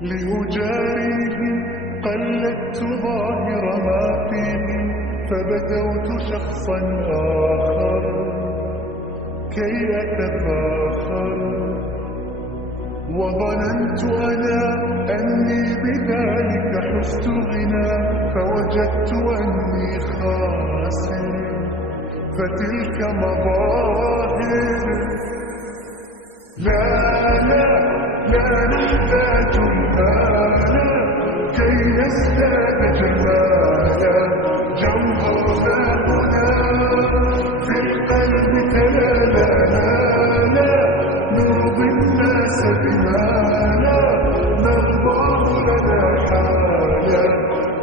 لأجاريهم قلدت ظاهر ما فيهم، فبدوت شخصا آخر كي أتفاخر، وظننت أنا أني بذلك حزت غنى، فوجدت أني خاسر، فتلك مظاهر. لا لا لا نحتاج المال كي نزداد جمالا، جوهرنا هنا في القلب تلالا. لا نرضي الناس بما لا نرضاه لنا حالا،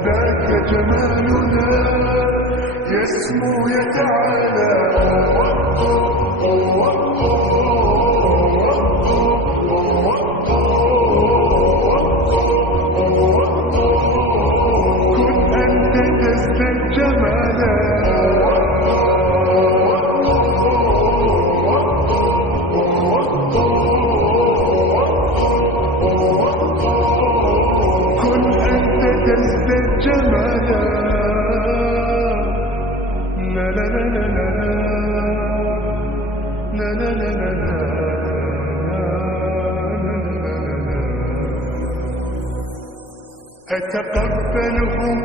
ذاك جمالنا يسمو يتعالى. كن أنت تزداد جمالا. كن أنت تزداد جمالا. لا لا لا لا لا لا لا لا لا لا. أتقبلهم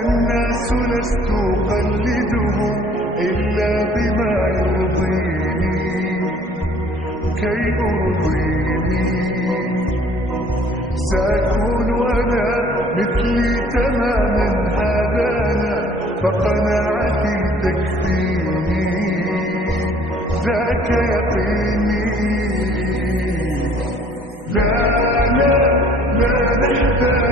الناس لست أقلدهم إلا بما يرضيني كي أرضيني. سأكون أنا مثلي تماما هذا أنا، فقناعتي تكفيني ذاك يقيني. لا لا لا نحتاج